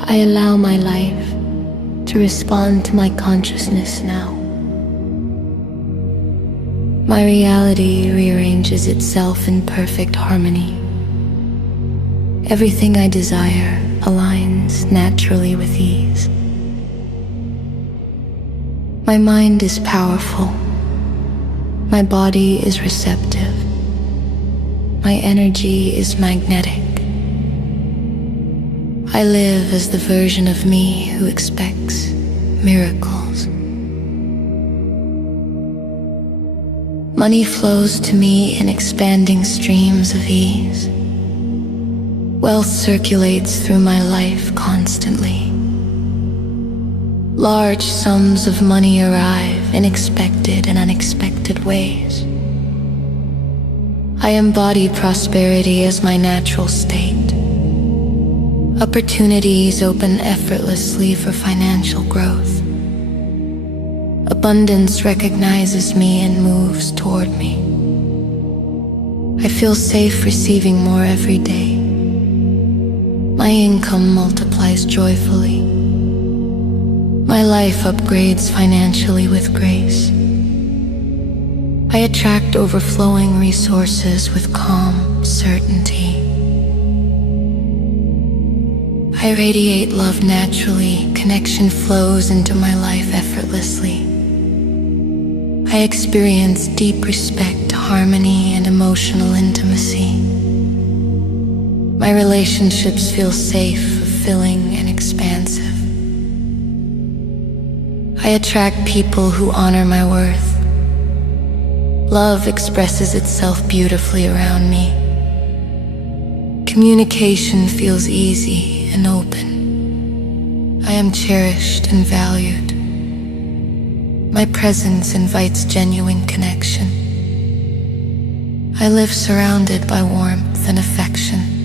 I allow my life to respond to my consciousness now. My reality rearranges itself in perfect harmony. Everything I desire aligns naturally with ease. My mind is powerful. My body is receptive. My energy is magnetic. I live as the version of me who expects miracles. Money flows to me in expanding streams of ease. Wealth circulates through my life constantly. Large sums of money arrive in expected and unexpected ways. I embody prosperity as my natural state. Opportunities open effortlessly for financial growth. Abundance recognizes me and moves toward me. I feel safe receiving more every day. My income multiplies joyfully. My life upgrades financially with grace. I attract overflowing resources with calm certainty. I radiate love naturally. Connection flows into my life effortlessly. I experience deep respect, harmony, and emotional intimacy. My relationships feel safe, fulfilling, and expansive. I attract people who honor my worth. Love expresses itself beautifully around me. Communication feels easy and open. I am cherished and valued. My presence invites genuine connection. I live surrounded by warmth and affection.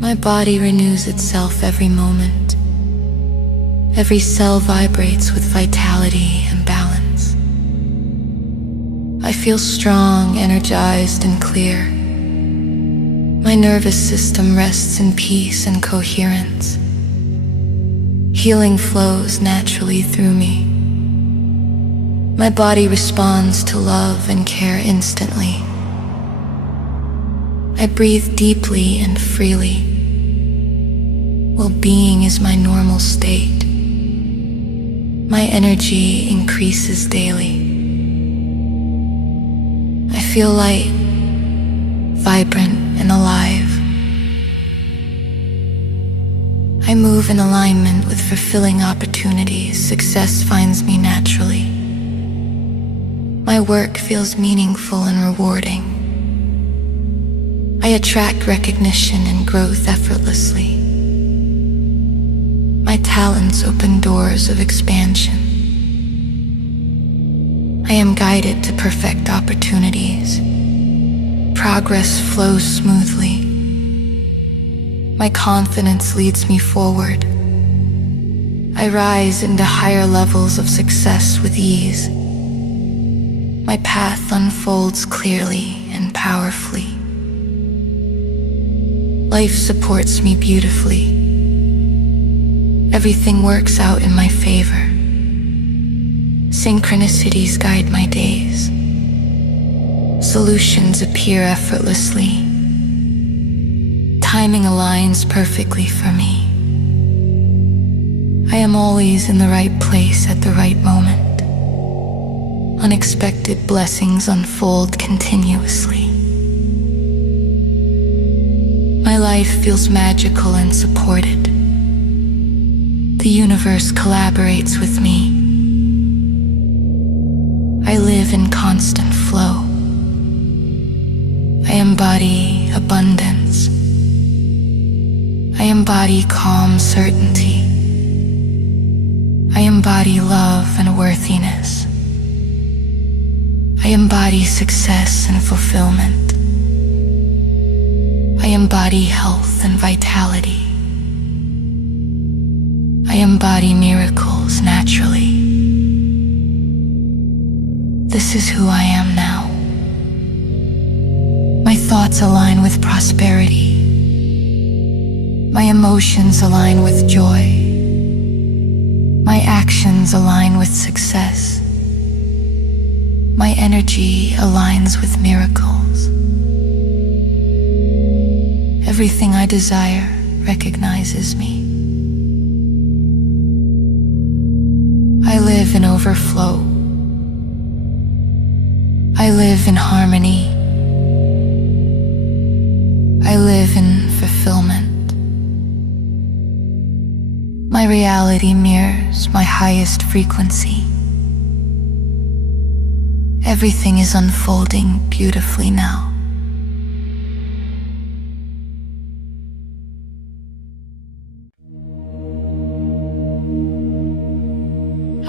My body renews itself every moment. Every cell vibrates with vitality and balance. I feel strong, energized, and clear. My nervous system rests in peace and coherence. Healing flows naturally through me. My body responds to love and care instantly. I breathe deeply and freely. Well-being is my normal state. My energy increases daily. I feel light, vibrant, and alive. I move in alignment with fulfilling opportunities. Success finds me naturally. My work feels meaningful and rewarding. I attract recognition and growth effortlessly. My talents open doors of expansion. I am guided to perfect opportunities. Progress flows smoothly. My confidence leads me forward. I rise into higher levels of success with ease. My path unfolds clearly and powerfully. Life supports me beautifully. Everything works out in my favor. Synchronicities guide my days. Solutions appear effortlessly. Timing aligns perfectly for me. I am always in the right place at the right moment. Unexpected blessings unfold continuously. My life feels magical and supported. The universe collaborates with me. I live in constant flow. I embody abundance. I embody calm certainty. I embody love and worthiness. I embody success and fulfillment. I embody health and vitality. I embody miracles naturally. This is who I am now. My thoughts align with prosperity. My emotions align with joy. My actions align with success. My energy aligns with miracles. Everything I desire recognizes me. I live in overflow. I live in harmony. I live in fulfillment. My reality mirrors my highest frequency. Everything is unfolding beautifully now.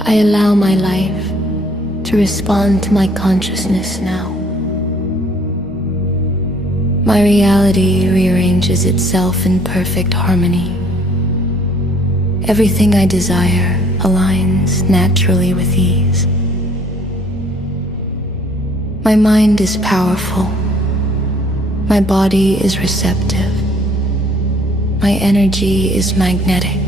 I allow my life to respond to my consciousness now. My reality rearranges itself in perfect harmony. Everything I desire aligns naturally with ease. My mind is powerful. My body is receptive. My energy is magnetic.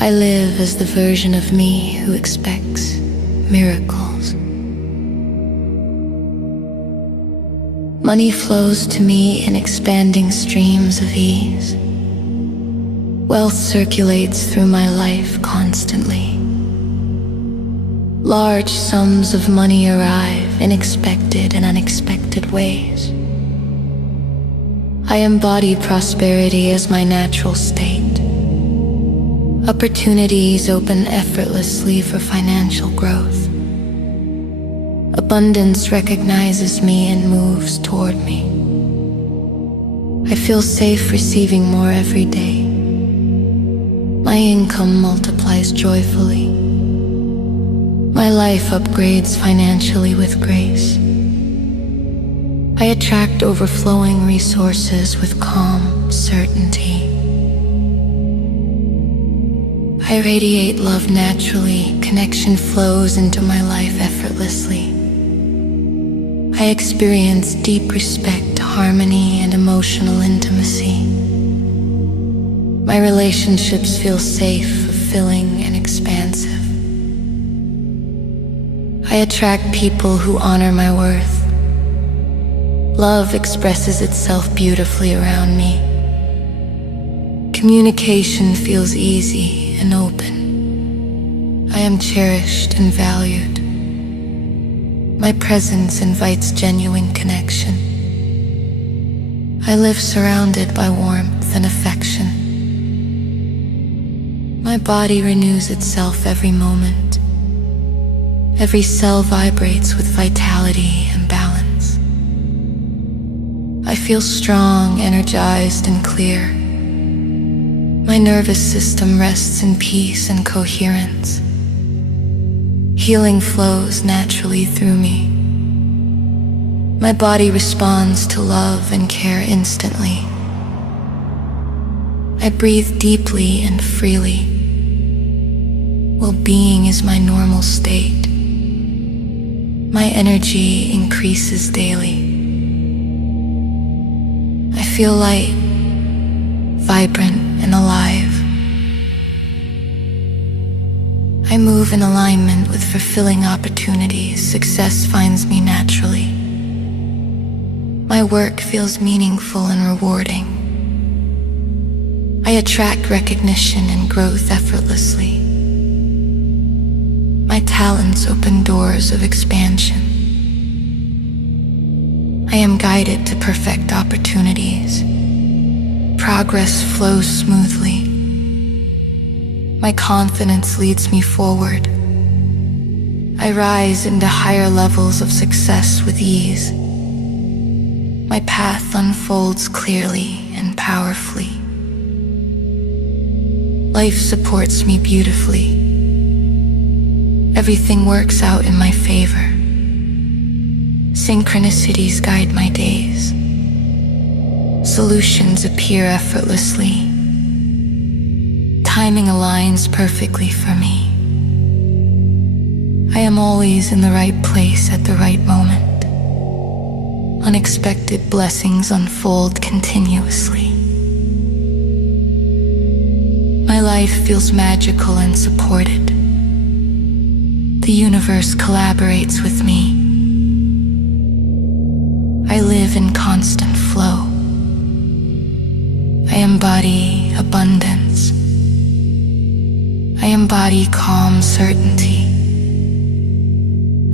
I live as the version of me who expects miracles. Money flows to me in expanding streams of ease. Wealth circulates through my life constantly. Large sums of money arrive in expected and unexpected ways. I embody prosperity as my natural state. Opportunities open effortlessly for financial growth. Abundance recognizes me and moves toward me. I feel safe receiving more every day. My income multiplies joyfully. My life upgrades financially with grace. I attract overflowing resources with calm certainty. I radiate love naturally. Connection flows into my life effortlessly. I experience deep respect, harmony, and emotional intimacy. My relationships feel safe, fulfilling, and expansive. I attract people who honor my worth. Love expresses itself beautifully around me. Communication feels easy and open. I am cherished and valued. My presence invites genuine connection. I live surrounded by warmth and affection. My body renews itself every moment. Every cell vibrates with vitality and balance. I feel strong, energized, and clear. My nervous system rests in peace and coherence. Healing flows naturally through me. My body responds to love and care instantly. I breathe deeply and freely. Well-being is my normal state. My energy increases daily. I feel light, vibrant, and alive. I move in alignment with fulfilling opportunities. Success finds me naturally. My work feels meaningful and rewarding. I attract recognition and growth effortlessly. My talents open doors of expansion. I am guided to perfect opportunities. Progress flows smoothly. My confidence leads me forward. I rise into higher levels of success with ease. My path unfolds clearly and powerfully. Life supports me beautifully. Everything works out in my favor. Synchronicities guide my days. Solutions appear effortlessly. Timing aligns perfectly for me. I am always in the right place at the right moment. Unexpected blessings unfold continuously. life feels magical and supported. The universe collaborates with me. I live in constant flow. I embody abundance. I embody calm certainty.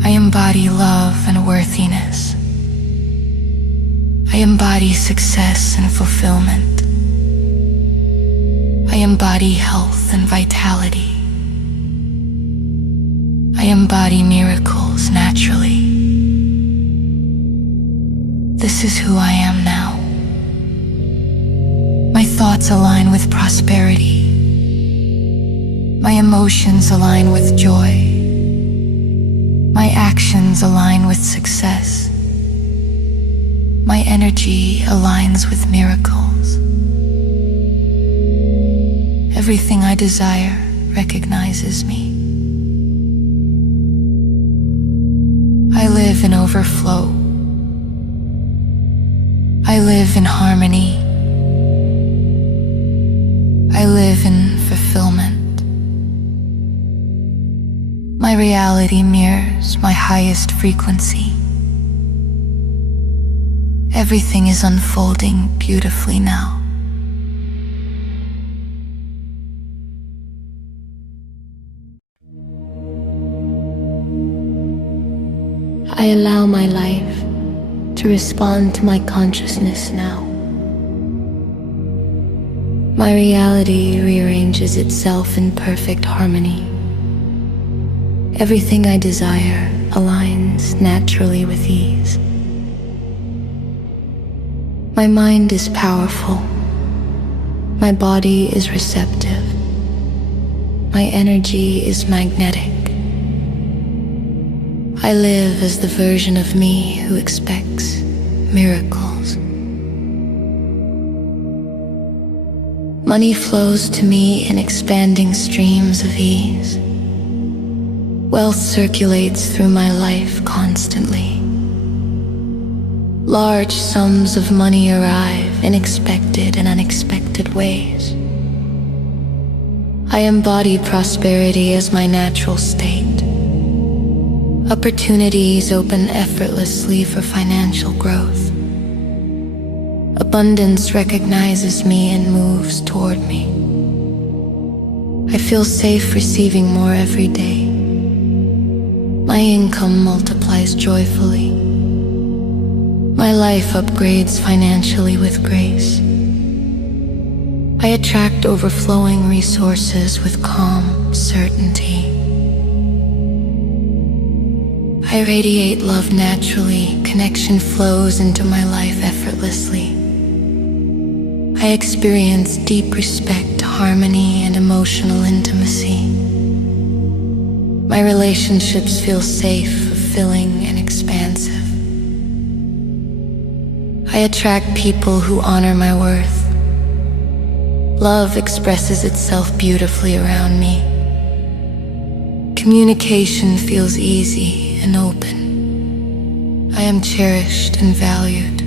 I embody love and worthiness. I embody success and fulfillment. I embody health and vitality. I embody miracles naturally. This is who I am now. My thoughts align with prosperity. My emotions align with joy. My actions align with success. My energy aligns with miracles. Everything I desire recognizes me. I live in overflow. I live in harmony. I live in fulfillment. My reality mirrors my highest frequency. Everything is unfolding beautifully now. I allow my life to respond to my consciousness now. My reality rearranges itself in perfect harmony. Everything I desire aligns naturally with ease. My mind is powerful. My body is receptive. My energy is magnetic. I live as the version of me who expects miracles. Money flows to me in expanding streams of ease. Wealth circulates through my life constantly. Large sums of money arrive in expected and unexpected ways. I embody prosperity as my natural state. Opportunities open effortlessly for financial growth. Abundance recognizes me and moves toward me. I feel safe receiving more every day. My income multiplies joyfully. My life upgrades financially with grace. I attract overflowing resources with calm certainty. I radiate love naturally. Connection flows into my life effortlessly. I experience deep respect, harmony, and emotional intimacy. My relationships feel safe, fulfilling, and expansive. I attract people who honor my worth. Love expresses itself beautifully around me. Communication feels easy and open. I am cherished and valued.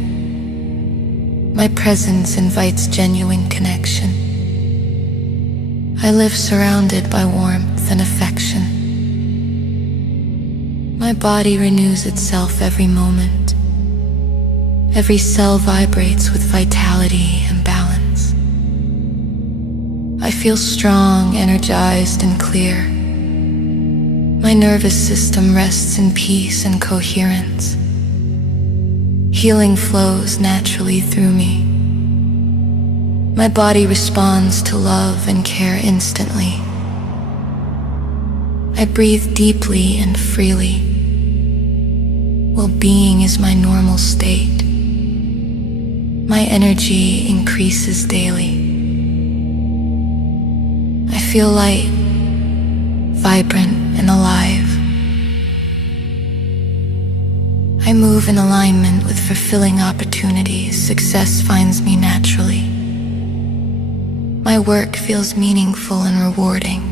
My presence invites genuine connection. I live surrounded by warmth and affection. My body renews itself every moment. Every cell vibrates with vitality and balance. I feel strong, energized, and clear. My nervous system rests in peace and coherence. Healing flows naturally through me. My body responds to love and care instantly. I breathe deeply and freely. Well-being is my normal state. My energy increases daily. I feel light, vibrant, and alive. I move in alignment with fulfilling opportunities. Success finds me naturally. My work feels meaningful and rewarding.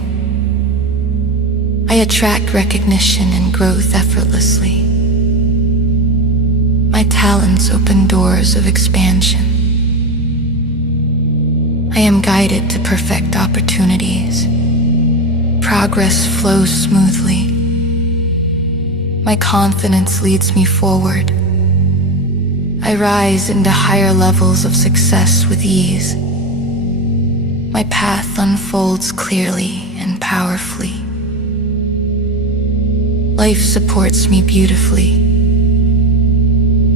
I attract recognition and growth effortlessly. My talents open doors of expansion. I am guided to perfect opportunities. Progress flows smoothly. My confidence leads me forward. I rise into higher levels of success with ease. My path unfolds clearly and powerfully. Life supports me beautifully.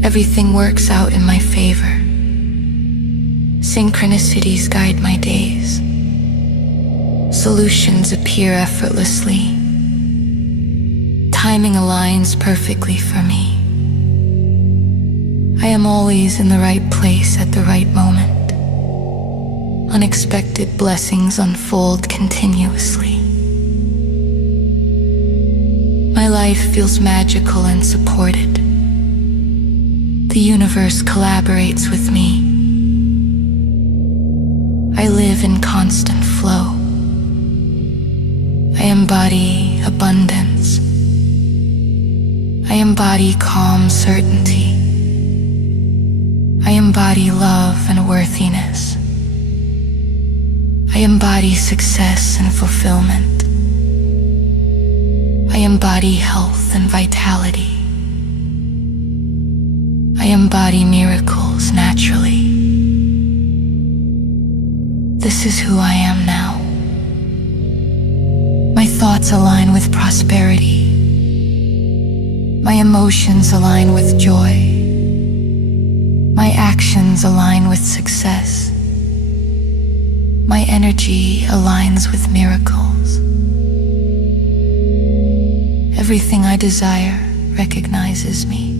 Everything works out in my favor. Synchronicities guide my days. Solutions appear effortlessly. Timing aligns perfectly for me. I am always in the right place at the right moment. Unexpected blessings unfold continuously. My life feels magical and supported. The universe collaborates with me. I live in constant flow. I embody abundance. I embody calm certainty. I embody love and worthiness. I embody success and fulfillment. I embody health and vitality. I embody miracles naturally. This is who I am now. My thoughts align with prosperity. My emotions align with joy. My actions align with success. My energy aligns with miracles. Everything I desire recognizes me.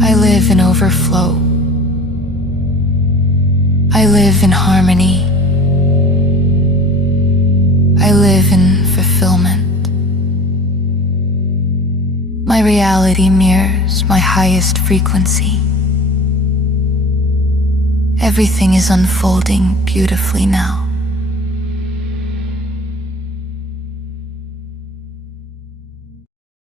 I live in overflow. I live in harmony. I live in fulfillment. My reality mirrors my highest frequency. Everything is unfolding beautifully now.